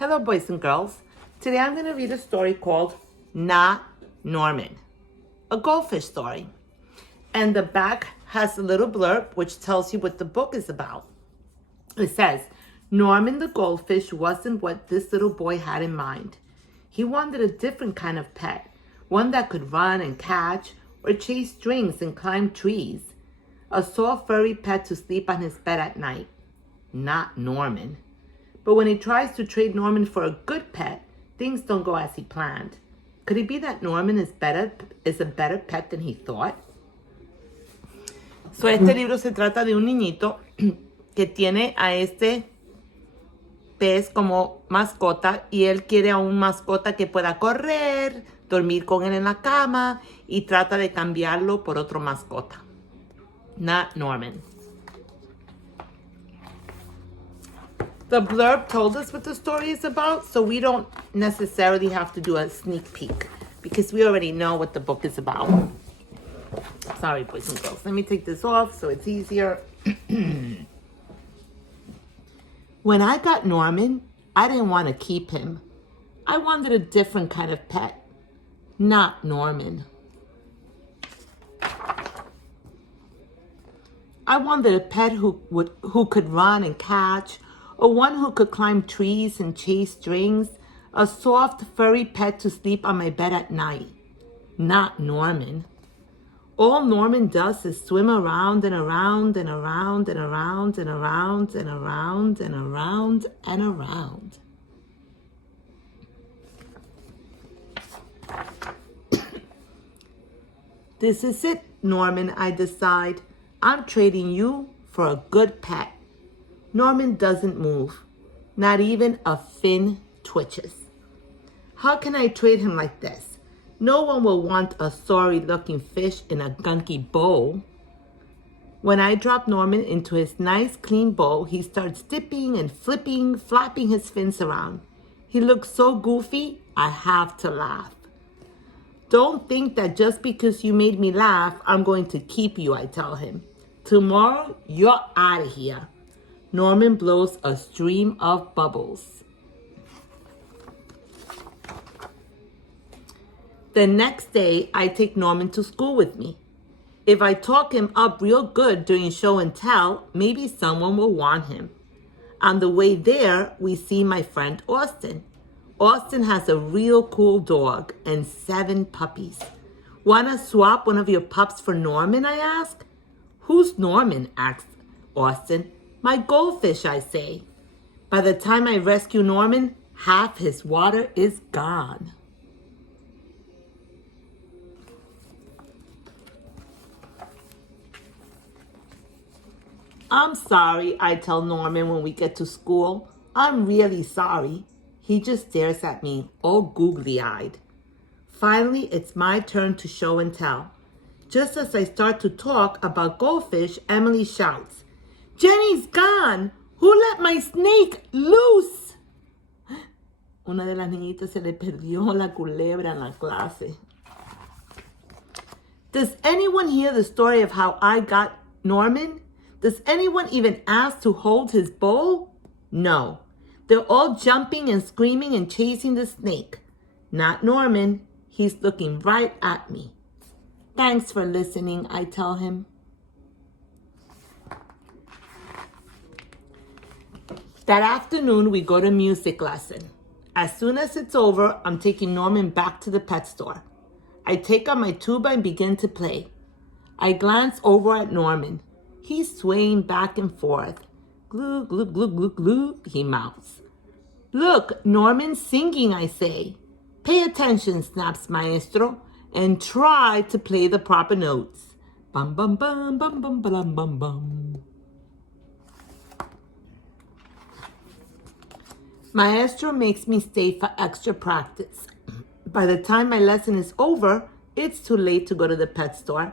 Hello, boys and girls. Today I'm going to read a story called Not Norman, a goldfish story. And the back has a little blurb which tells you what the book is about. It says, Norman the goldfish wasn't what this little boy had in mind. He wanted a different kind of pet, one that could run and catch or chase strings and climb trees. A soft, furry pet to sleep on his bed at night. Not Norman. But when he tries to trade Norman for a good pet, things don't go as he planned. Could it be that Norman is a better pet than he thought? So este libro se trata de un niñito que tiene a este pez como mascota y él quiere a un mascota que pueda correr, dormir con él en la cama y trata de cambiarlo por otro mascota. Not Norman. The blurb told us what the story is about, so we don't necessarily have to do a sneak peek because we already know what the book is about. Sorry, boys and girls. Let me take this off so it's easier. When I got Norman, I didn't want to keep him. I wanted a different kind of pet. Not Norman. I wanted a pet who could run and catch, or one who could climb trees and chase strings, a soft, furry pet to sleep on my bed at night. Not Norman. All Norman does is swim around and around and around and around and around and around and around and around. This is it, Norman, I decide. I'm trading you for a good pet. Norman doesn't move. Not even a fin twitches. How can I trade him like this? No one will want a sorry-looking fish in a gunky bowl. When I drop Norman into his nice, clean bowl, he starts dipping and flipping, flapping his fins around. He looks so goofy, I have to laugh. Don't think that just because you made me laugh, I'm going to keep you, I tell him. Tomorrow, you're out of here. Norman blows a stream of bubbles. The next day, I take Norman to school with me. If I talk him up real good during show and tell, maybe someone will want him. On the way there, we see my friend Austin. Austin has a real cool dog and 7 puppies. Wanna swap one of your pups for Norman, I ask? Who's Norman? Asks Austin. My goldfish, I say. By the time I rescue Norman, half his water is gone. I'm sorry, I tell Norman when we get to school. I'm really sorry. He just stares at me, all googly-eyed. Finally, it's my turn to show and tell. Just as I start to talk about goldfish, Emily shouts, Jenny's gone! Who let my snake loose? Una de las niñitas se le perdió la culebra en la clase. Does anyone hear the story of how I got Norman? Does anyone even ask to hold his bowl? No. They're all jumping and screaming and chasing the snake. Not Norman. He's looking right at me. Thanks for listening, I tell him. That afternoon, we go to music lesson. As soon as it's over, I'm taking Norman back to the pet store. I take out my tuba and begin to play. I glance over at Norman. He's swaying back and forth. Glue, glue, glue, glue, glue, he mouths. Look, Norman's singing, I say. Pay attention, snaps Maestro, and try to play the proper notes. Bum, bum, bum, bum, bum, bum, bum, bum. Maestro makes me stay for extra practice. By the time my lesson is over, it's too late to go to the pet store.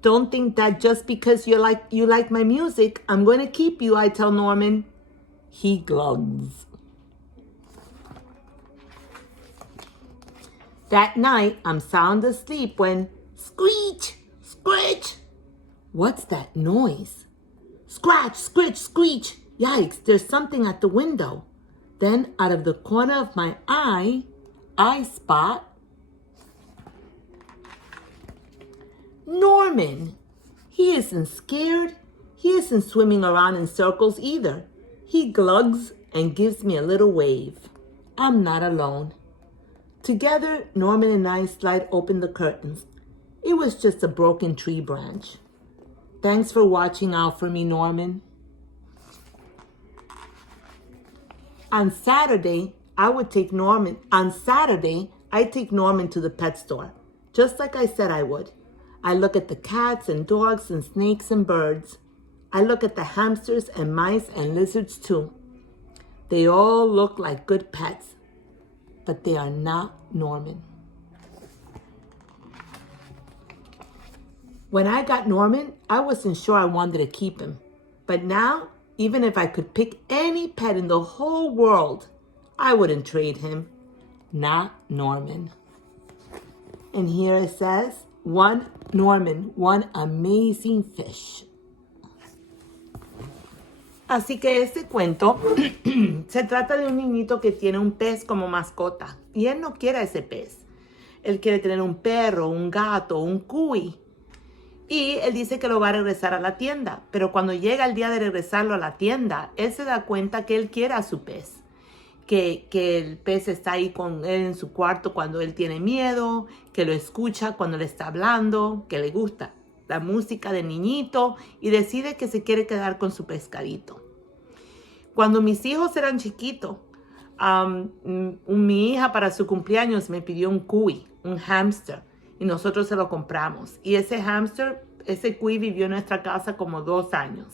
Don't think that just because you like my music, I'm going to keep you, I tell Norman. He glugs. That night, I'm sound asleep when screech, screech. What's that noise? Scratch, scritch, screech. Yikes, there's something at the window. Then out of the corner of my eye, I spot Norman. He isn't scared. He isn't swimming around in circles either. He glugs and gives me a little wave. I'm not alone. Together, Norman and I slide open the curtains. It was just a broken tree branch. Thanks for watching out for me, Norman. On Saturday, I take Norman to the pet store, just like I said I would. I look at the cats and dogs and snakes and birds. I look at the hamsters and mice and lizards too. They all look like good pets, but they are not Norman. When I got Norman, I wasn't sure I wanted to keep him. But now, even if I could pick any pet in the whole world, I wouldn't trade him. Not Norman. And here it says, one Norman, one amazing fish. Así que este cuento se trata de un niñito que tiene un pez como mascota. Y él no quiere ese pez. Él quiere tener un perro, un gato, un cuy. Y él dice que lo va a regresar a la tienda. Pero cuando llega el día de regresarlo a la tienda, él se da cuenta que él quiere a su pez. Que el pez está ahí con él en su cuarto cuando él tiene miedo, que lo escucha cuando le está hablando, que le gusta la música del niñito y decide que se quiere quedar con su pescadito. Cuando mis hijos eran chiquitos, mi hija para su cumpleaños me pidió un cuy, un hámster, y nosotros se lo compramos. Y ese hámster, ese cuy vivió en nuestra casa como 2 años.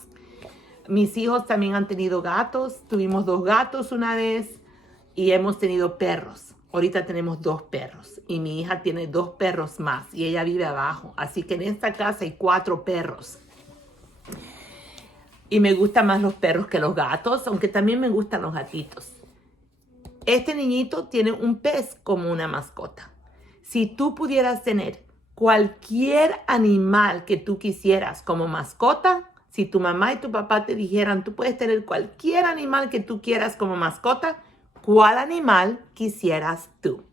Mis hijos también han tenido gatos, tuvimos 2 gatos una vez y hemos tenido perros. Ahorita tenemos 2 perros y mi hija tiene 2 perros más y ella vive abajo. Así que en esta casa hay 4 perros. Y me gustan más los perros que los gatos, aunque también me gustan los gatitos. Este niñito tiene un pez como una mascota. Si tú pudieras tener cualquier animal que tú quisieras como mascota, si tu mamá y tu papá te dijeran, tú puedes tener cualquier animal que tú quieras como mascota, ¿cuál animal quisieras tú?